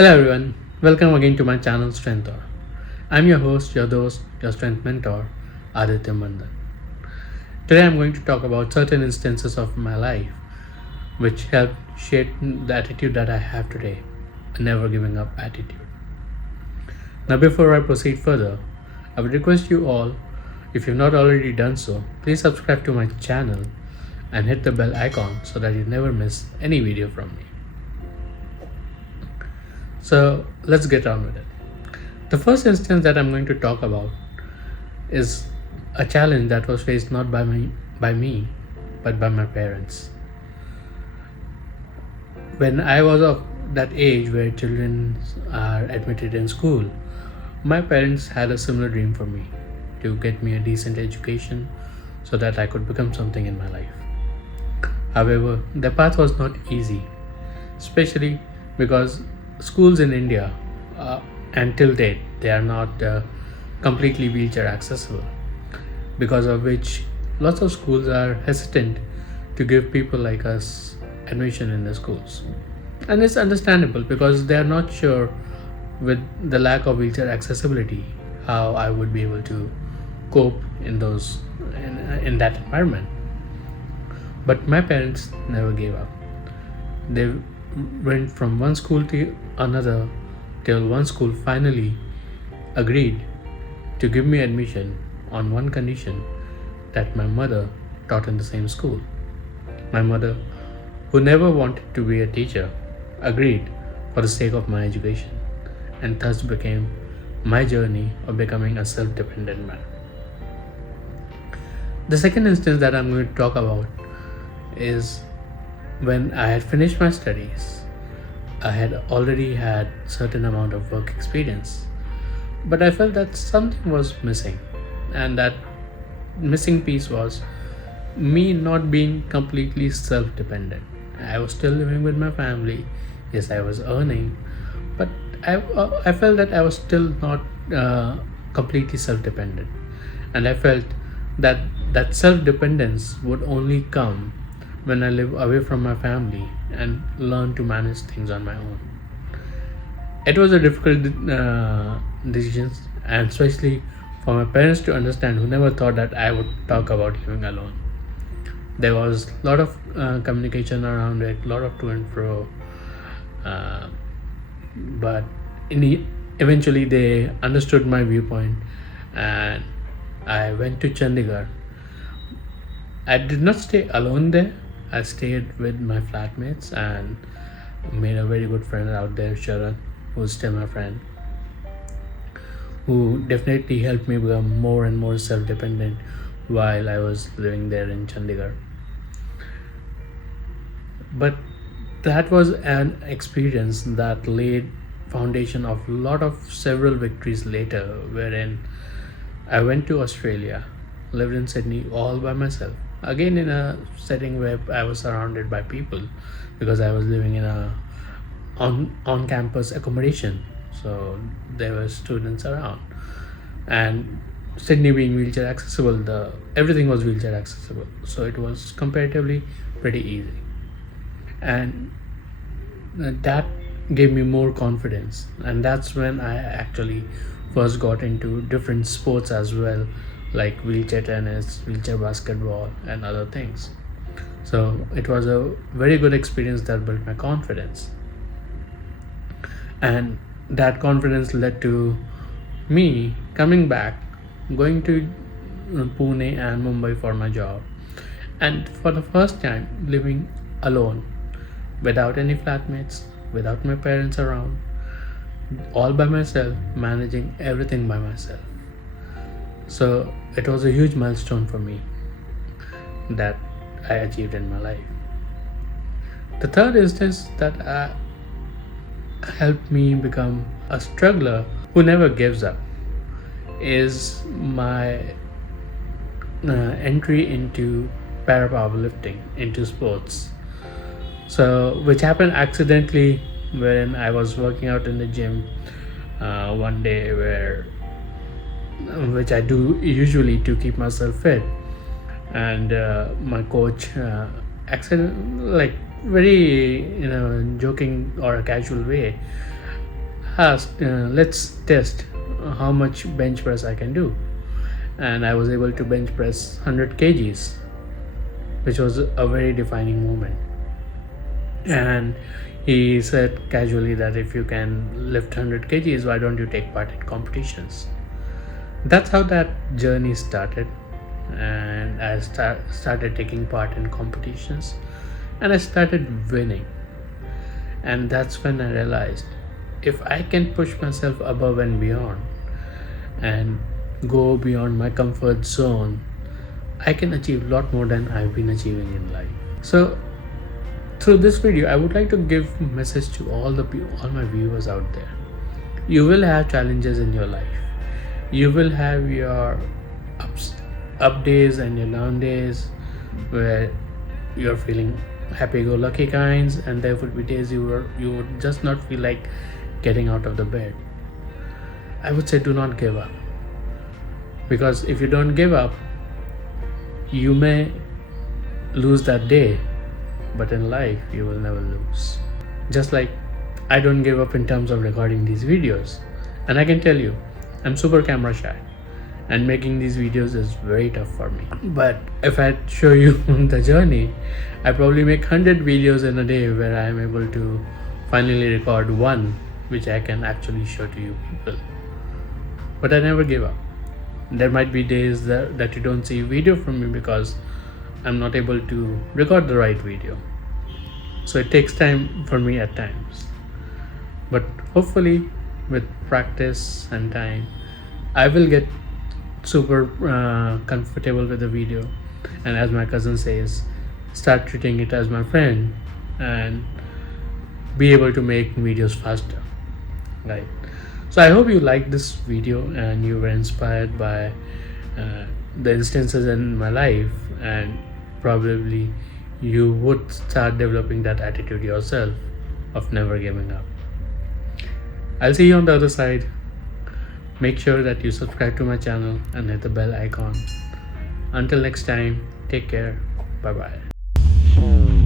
Hello everyone, welcome again to my channel Strengthor. I'm your host, your host, your strength mentor, Aditya Mandan. Today I'm going to talk about certain instances of my life which helped shape the attitude that I have today, a never giving up attitude. Now, before I proceed further, I would request you all, if you've not already done so, please subscribe to my channel and hit the bell icon so that you never miss any video from me. So let's get on with it. The first instance that I'm going to talk about is a challenge that was faced not by me, but by my parents. When I was of that age where children are admitted in school, my parents had a similar dream for me to get me a decent education so that I could become something in my life. However, the path was not easy, especially because schools in India, until date, they are not completely wheelchair accessible, because of which lots of schools are hesitant to give people like us admission in the schools. And it's understandable because they are not sure with the lack of wheelchair accessibility how I would be able to cope in that environment. But my parents never gave up. They went from one school to another till one school finally agreed to give me admission on one condition, that my mother taught in the same school. My mother, who never wanted to be a teacher, agreed for the sake of my education, and thus became my journey of becoming a self dependent man. The second instance that I'm going to talk about is when I had finished my studies. I had already had certain amount of work experience, but I felt that something was missing, and that missing piece was me not being completely self-dependent. I was still living with my family. Yes, I was earning, but I felt that I was still not completely self-dependent, and I felt that that self-dependence would only come when I live away from my family and learn to manage things on my own. It was a difficult decision, and especially for my parents to understand, who never thought that I would talk about living alone. There was a lot of communication around it, a lot of to and fro, uh, but eventually they understood my viewpoint, and I went to Chandigarh. I did not stay alone there. I stayed with my flatmates and made a very good friend out there, Sharan, who's still my friend, who definitely helped me become more and more self dependent while I was living there in Chandigarh. But that was an experience that laid foundation of lot of several victories later, wherein I went to Australia, lived in Sydney all by myself, again in a setting where I was surrounded by people, because I was living in a on campus accommodation, so there were students around. And Sydney being wheelchair accessible, the everything was wheelchair accessible, so it was comparatively pretty easy. And that gave me more confidence, and that's when I actually first got into different sports as well, like wheelchair tennis, wheelchair basketball, and other things. So it was a very good experience that built my confidence, and that confidence led to me coming back, going to Pune and Mumbai for my job, and for the first time living alone, without any flatmates, without my parents around, all by myself, managing everything by myself. So it was a huge milestone for me that I achieved in my life. The third instance that helped me become a struggler who never gives up is my entry into para powerlifting, into sports. So, which happened accidentally, wherein I was working out in the gym one day, which I do usually to keep myself fit, and my coach accident, like very joking or a casual way, asked, let's test how much bench press I can do. And I was able to bench press 100 kgs, which was a very defining moment. And he said casually that if you can lift 100 kgs, why don't you take part in competitions? That's how that journey started. And I started taking part in competitions, and I started winning. And that's when I realized, if I can push myself above and beyond and go beyond my comfort zone, I can achieve a lot more than I've been achieving in life. So through this video, I would like to give a message to all my viewers out there. You will have challenges in your life. You will have your up days and your down days where you're feeling happy-go-lucky kinds, and there would be days you would just not feel like getting out of the bed. I would say do not give up, because if you don't give up, you may lose that day, but in life you will never lose. Just like I don't give up in terms of recording these videos, and I can tell you, I'm super camera shy, and making these videos is very tough for me. But if I show you the journey, I probably make 100 videos in a day where I am able to finally record one which I can actually show to you people. But I never give up. There might be days that you don't see a video from me because I'm not able to record the right video. So it takes time for me at times. But hopefully with practice and time, I will get super comfortable with the video, and as my cousin says, start treating it as my friend and be able to make videos faster, right? So I hope you liked this video and you were inspired by the instances in my life, and probably you would start developing that attitude yourself of never giving up. I'll see you on the other side. Make sure that you subscribe to my channel and hit the bell icon. Until next time, take care. Bye bye.